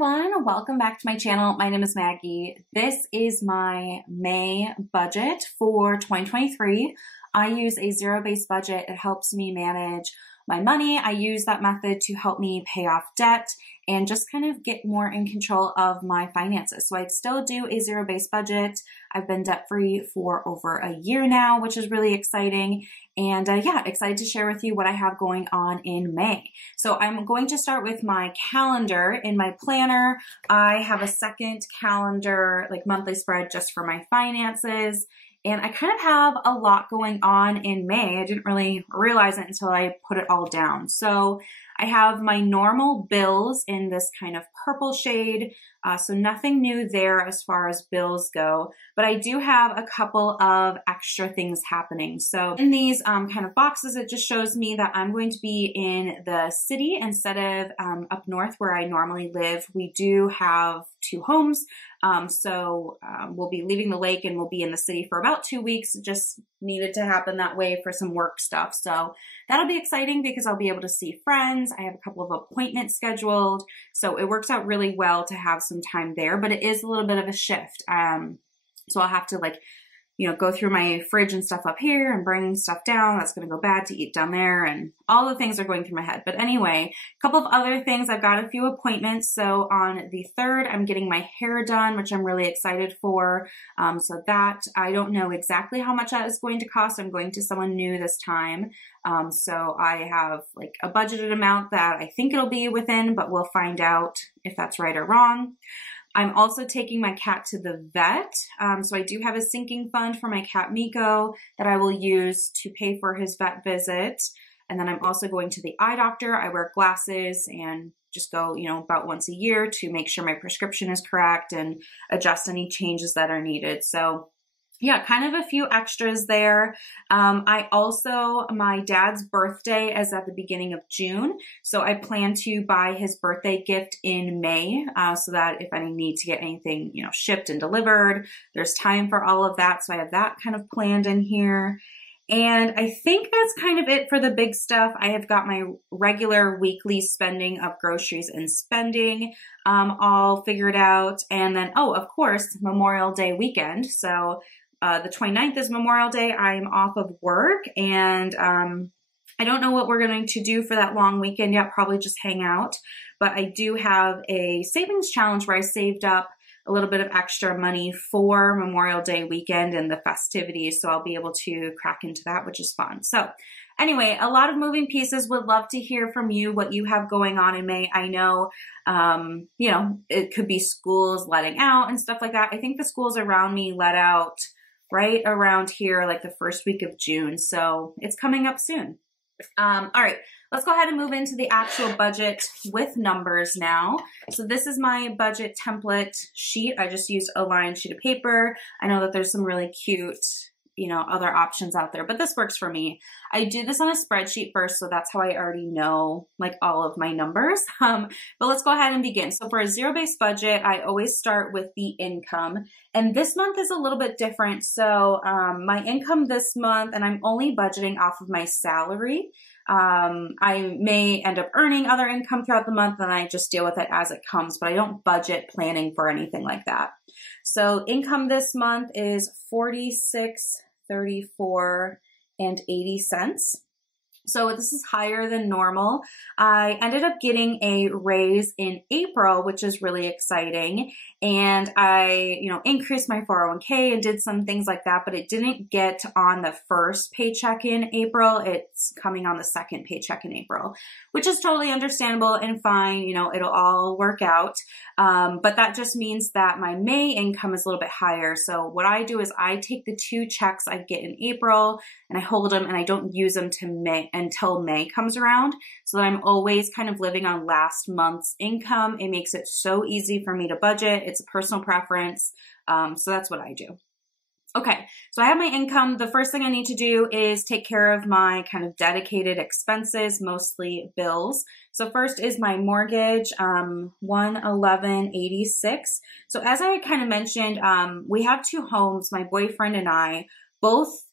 everyone, welcome back to my channel. My name is Maggie. This is my May budget for 2023. I use a zero-based budget. It helps me manage my money. I use that method to help me pay off debt and just kind of get more in control of my finances. So I still do a zero-based budget. I've been debt-free for over a year now, which is really exciting. And yeah, excited to share with you what I have going on in May. So I'm going to start with my calendar. In my planner, I have a second calendar, like monthly spread just for my finances. And I kind of have a lot going on in May. I didn't really realize it until I put it all down. So I have my normal bills in this kind of purple shade. So nothing new there as far as bills go, but I do have a couple of extra things happening. So in these kind of boxes, it just shows me that I'm going to be in the city instead of up north where I normally live. We do have two homes. We'll be leaving the lake and we'll be in the city for about 2 weeks. It just needed to happen that way for some work stuff. So that'll be exciting because I'll be able to see friends. I have a couple of appointments scheduled. So it works out really well to have some time there, but it is a little bit of a shift. So I'll have to go through my fridge and stuff up here and bring stuff down. That's going to go bad to eat down there, and all the things are going through my head. But anyway, a couple of other things. I've got a few appointments. So on the 3rd, I'm getting my hair done, which I'm really excited for. So that I don't know exactly how much that is going to cost. I'm going to someone new this time. So I have like a budgeted amount that I think it'll be within, but we'll find out if that's right or wrong. I'm also taking my cat to the vet. So I do have a sinking fund for my cat Miko that I will use to pay for his vet visit. And then I'm also going to the eye doctor. I wear glasses and just go, about once a year to make sure my prescription is correct and adjust any changes that are needed. So yeah, kind of a few extras there. My dad's birthday is at the beginning of June. So I plan to buy his birthday gift in May, so that if I need to get anything, shipped and delivered, there's time for all of that. So I have that kind of planned in here. And I think that's kind of it for the big stuff. I have got my regular weekly spending of groceries and spending all figured out. And then, of course, Memorial Day weekend. So the 29th is Memorial Day. I'm off of work, and I don't know what we're going to do for that long weekend yet, probably just hang out. But I do have a savings challenge where I saved up a little bit of extra money for Memorial Day weekend and the festivities, so I'll be able to crack into that, which is fun. So anyway, a lot of moving pieces. Would love to hear from you what you have going on in May. I know, it could be schools letting out and stuff like that. I think the schools around me let out right around here, like the first week of June. So it's coming up soon. All right, let's go ahead and move into the actual budget with numbers now. So this is my budget template sheet. I just used a lined sheet of paper. I know that there's some really cute, other options out there, but this works for me. I do this on a spreadsheet first, so that's how I already know like all of my numbers. But let's go ahead and begin. So for a zero-based budget, I always start with the income, and this month is a little bit different. So my income this month, and I'm only budgeting off of my salary. I may end up earning other income throughout the month, and I just deal with it as it comes, but I don't budget planning for anything like that. So income this month is $46.34.80. So this is higher than normal. I ended up getting a raise in April, which is really exciting. And I, increased my 401k and did some things like that, but it didn't get on the first paycheck in April. It's coming on the second paycheck in April, which is totally understandable and fine. It'll all work out. But that just means that my May income is a little bit higher. So what I do is I take the 2 checks I get in April and I hold them and I don't use them until May comes around, so that I'm always kind of living on last month's income. It makes it so easy for me to budget. It's a personal preference. So that's what I do. Okay, so I have my income. The first thing I need to do is take care of my kind of dedicated expenses, mostly bills. So first is my mortgage, $111.86. So as I kind of mentioned, we have 2 homes. My boyfriend and I both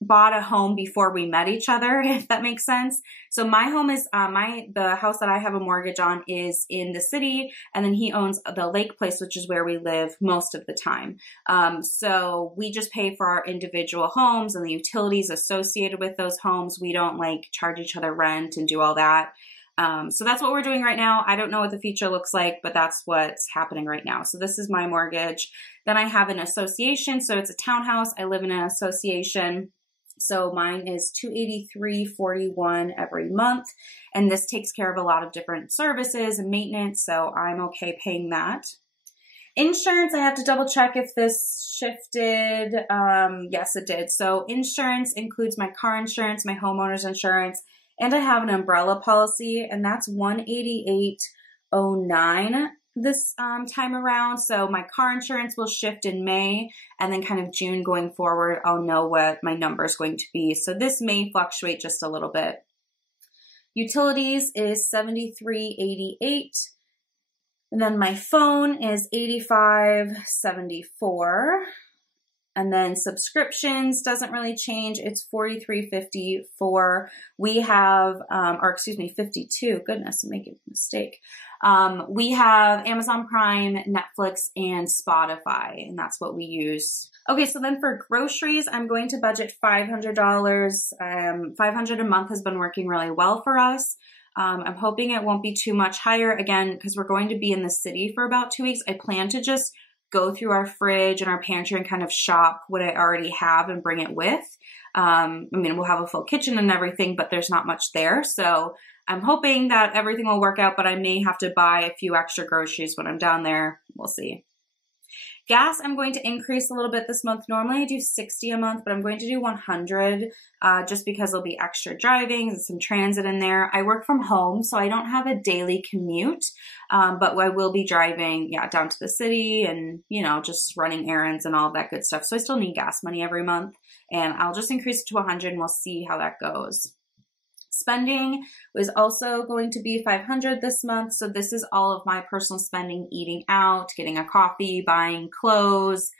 bought a home before we met each other, if that makes sense. So my home is, the house that I have a mortgage on is in the city, and then he owns the lake place, which is where we live most of the time. So we just pay for our individual homes and the utilities associated with those homes. We don't like charge each other rent and do all that. So that's what we're doing right now. I don't know what the future looks like, but that's what's happening right now. So this is my mortgage. Then I have an association. So it's a townhouse. I live in an association. So mine is $283.41 every month. And this takes care of a lot of different services and maintenance. So I'm okay paying that. Insurance, I have to double check if this shifted. Yes, it did. So insurance includes my car insurance, my homeowner's insurance, and I have an umbrella policy, and that's $188.09 this time around. So my car insurance will shift in May, and then kind of June going forward, I'll know what my number is going to be. So this may fluctuate just a little bit. Utilities is $73.88. And then my phone is $85.74. And then subscriptions doesn't really change. It's $43.54. We have, or excuse me, 52. Goodness, I'm making a mistake. We have Amazon Prime, Netflix, and Spotify, and that's what we use. Okay, so then for groceries, I'm going to budget $500. $500 a month has been working really well for us. I'm hoping it won't be too much higher, again, because we're going to be in the city for about 2 weeks. I plan to just go through our fridge and our pantry and kind of shop what I already have and bring it with. I mean, we'll have a full kitchen and everything, but there's not much there. So I'm hoping that everything will work out, but I may have to buy a few extra groceries when I'm down there. We'll see. Gas, I'm going to increase a little bit this month. Normally I do 60 a month, but I'm going to do 100 just because there'll be extra driving and some transit in there. I work from home, so I don't have a daily commute, but I will be driving, down to the city and, just running errands and all that good stuff. So I still need gas money every month, and I'll just increase it to 100 and we'll see how that goes. Spending was also going to be $500 this month. So this is all of my personal spending, eating out, getting a coffee, buying clothes,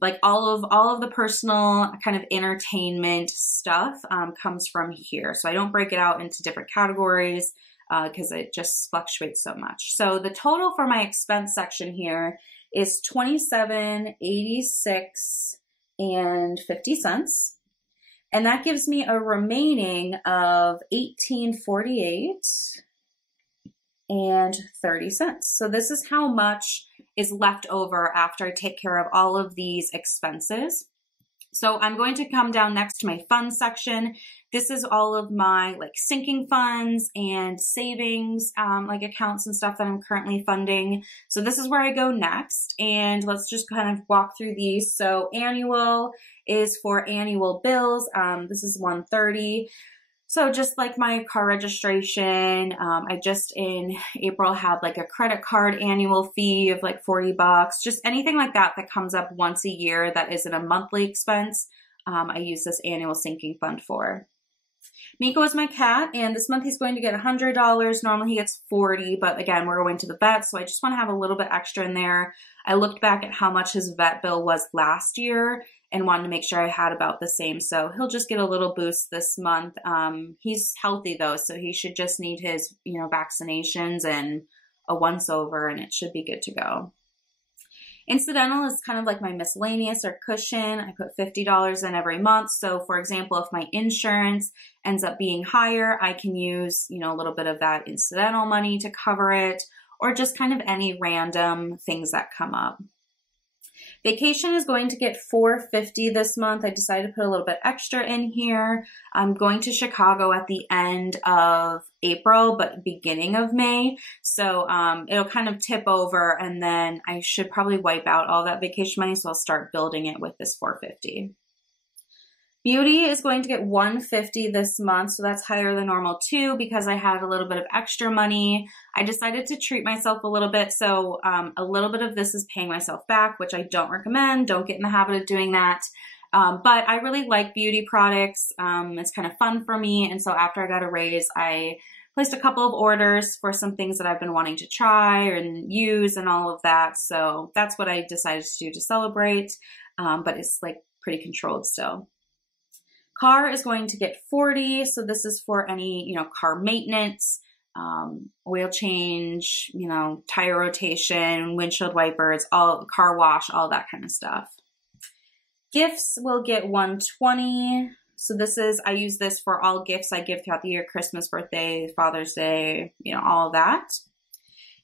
like all of the personal kind of entertainment stuff comes from here. So I don't break it out into different categories because it just fluctuates so much. So the total for my expense section here is $27.86.50. And that gives me a remaining of $18.48.30. So this is how much is left over after I take care of all of these expenses. So I'm going to come down next to my funds section. This is all of my sinking funds and savings accounts and stuff that I'm currently funding. So this is where I go next, and let's just kind of walk through these. So annual is for annual bills. This is $130. So just like my car registration, I just in April had a credit card annual fee of $40, just anything like that that comes up once a year that isn't a monthly expense. I use this annual sinking fund for. Miko is my cat, and this month he's going to get $100. Normally he gets $40, but again, we're going to the vet, so I just want to have a little bit extra in there. I looked back at how much his vet bill was last year and wanted to make sure I had about the same, so he'll just get a little boost this month. He's healthy though, so he should just need his vaccinations and a once-over, and it should be good to go. Incidental is kind of like my miscellaneous or cushion. I put $50 in every month. So for example, if my insurance ends up being higher, I can use, a little bit of that incidental money to cover it, or just kind of any random things that come up. Vacation is going to get $450 this month. I decided to put a little bit extra in here. I'm going to Chicago at the end of April, but beginning of May. So it'll kind of tip over, and then I should probably wipe out all that vacation money. So I'll start building it with this $450. Beauty is going to get $150 this month, so that's higher than normal too because I had a little bit of extra money. I decided to treat myself a little bit, so a little bit of this is paying myself back, which I don't recommend. Don't get in the habit of doing that. But I really like beauty products. It's kind of fun for me, and so after I got a raise, I placed a couple of orders for some things that I've been wanting to try and use and all of that. So that's what I decided to do to celebrate, but it's pretty controlled still. Car is going to get 40. So this is for any, you know, car maintenance, oil change, you know, tire rotation, windshield wipers, all car wash, all that kind of stuff. Gifts will get 120. So this is, I use this for all gifts I give throughout the year, Christmas, birthday, Father's Day, you know, all of that.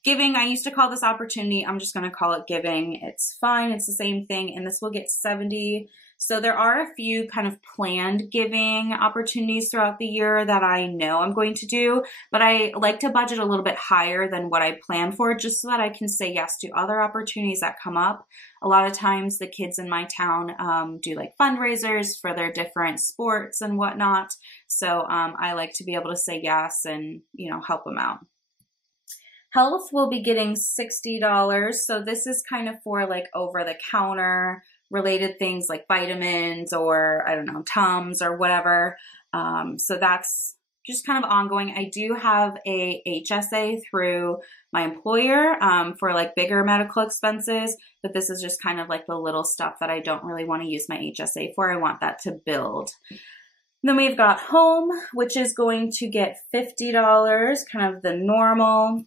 Giving, I used to call this opportunity. I'm just going to call it giving. It's fine. It's the same thing. And this will get 70. So there are a few kind of planned giving opportunities throughout the year that I know I'm going to do, but I like to budget a little bit higher than what I plan for, just so that I can say yes to other opportunities that come up. A lot of times the kids in my town do like fundraisers for their different sports and whatnot. So I like to be able to say yes and, you know, help them out. Health will be getting $60. So this is kind of for like over the counter related things like vitamins or I don't know, Tums or whatever. So that's just kind of ongoing. I do have a HSA through my employer for like bigger medical expenses, but this is just kind of like the little stuff that I don't really want to use my HSA for. I want that to build. Then we've got home, which is going to get $50, kind of the normal.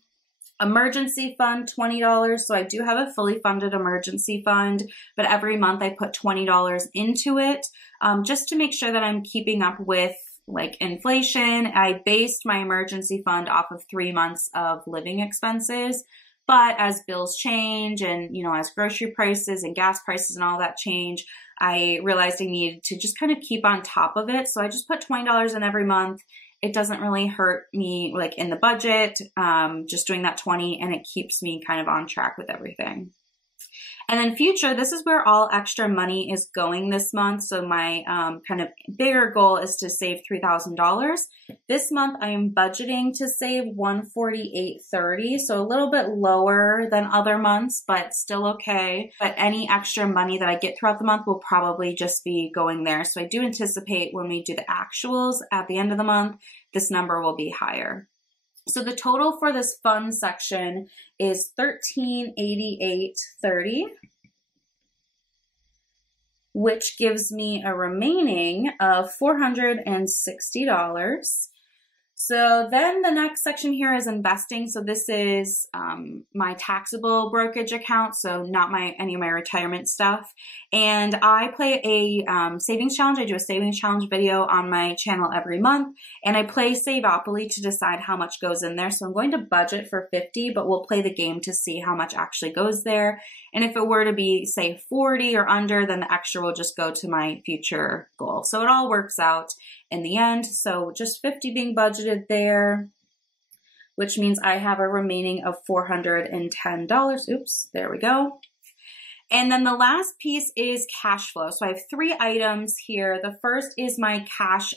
Emergency fund, $20. So I do have a fully funded emergency fund, but every month I put $20 into it just to make sure that I'm keeping up with like inflation. I based my emergency fund off of 3 months of living expenses, but as bills change and, you know, as grocery prices and gas prices and all that change, I realized I needed to just kind of keep on top of it. So I just put $20 in every month. It doesn't really hurt me like in the budget, just doing that 20, and it keeps me kind of on track with everything. And then future, this is where all extra money is going this month. So my kind of bigger goal is to save $3,000. This month I am budgeting to save $148.30. So a little bit lower than other months, but still okay. But any extra money that I get throughout the month will probably just be going there. So I do anticipate when we do the actuals at the end of the month, this number will be higher. So the total for this fund section is $1,388.30, which gives me a remaining of $460. So then the next section here is investing. So this is my taxable brokerage account, so not any of my retirement stuff. And I play a savings challenge. I do a savings challenge video on my channel every month, and I play Saveopoly to decide how much goes in there. So I'm going to budget for 50, but we'll play the game to see how much actually goes there. And if it were to be, say, 40 or under, then the extra will just go to my future goal. So it all works out in the end. So just 50 being budgeted there, which means I have a remaining of $410. Oops, there we go. And then the last piece is cash flow. So I have 3 items here. The first is my cash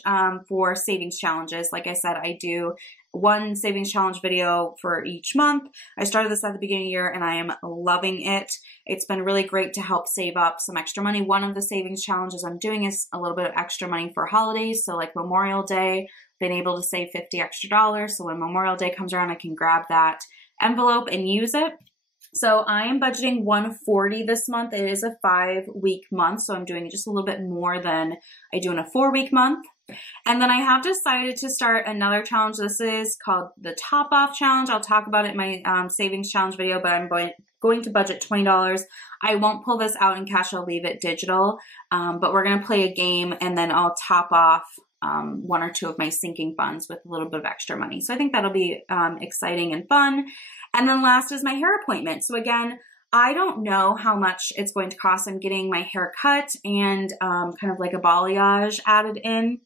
for savings challenges. Like I said, I do 1 savings challenge video for each month. I started this at the beginning of the year and I am loving it. It's been really great to help save up some extra money. One of the savings challenges I'm doing is a little bit of extra money for holidays. So like Memorial Day, been able to save $50 extra. So when Memorial Day comes around, I can grab that envelope and use it. So I am budgeting $140 this month. It is a 5-week month, so I'm doing just a little bit more than I do in a 4-week month. And then I have decided to start another challenge. This is called the Top Off Challenge. I'll talk about it in my savings challenge video, but I'm going to budget $20. I won't pull this out in cash. I'll leave it digital, but we're going to play a game and then I'll top off 1 or 2 of my sinking funds with a little bit of extra money. So I think that'll be exciting and fun. And then last is my hair appointment. So again, I don't know how much it's going to cost. I'm getting my hair cut and kind of like a balayage added in.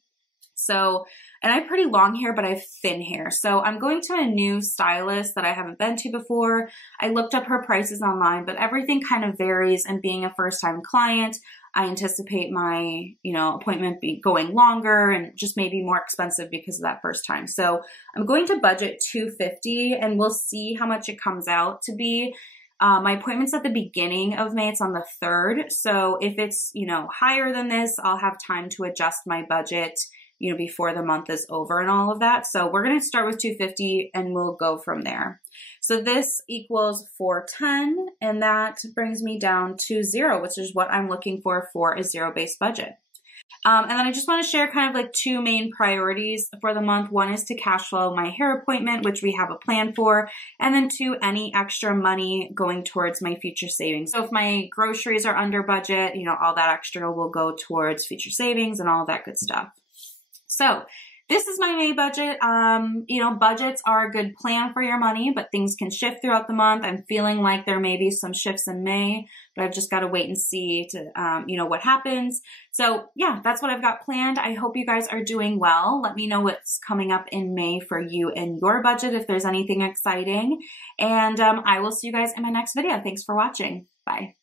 So, and I have pretty long hair, but I have thin hair. So I'm going to a new stylist that I haven't been to before. I looked up her prices online, but everything kind of varies. And being a first-time client, I anticipate my, appointment going longer and just maybe more expensive because of that first time. So I'm going to budget $250 and we'll see how much it comes out to be. My appointment's at the beginning of May. It's on the 3rd. So if it's, higher than this, I'll have time to adjust my budget, before the month is over and all of that. So we're going to start with $250 and we'll go from there. So this equals $410 and that brings me down to 0, which is what I'm looking for a zero-based budget. And then I just want to share kind of like two main priorities for the month. One is to cash flow my hair appointment, which we have a plan for. And then two, any extra money going towards my future savings. So if my groceries are under budget, you know, all that extra will go towards future savings and all of that good stuff. So this is my May budget. You know, budgets are a good plan for your money, but things can shift throughout the month. I'm feeling like there may be some shifts in May, but I've just got to wait and see to, you know, what happens. So yeah, that's what I've got planned. I hope you guys are doing well. Let me know what's coming up in May for you and your budget if there's anything exciting. And I will see you guys in my next video. Thanks for watching. Bye.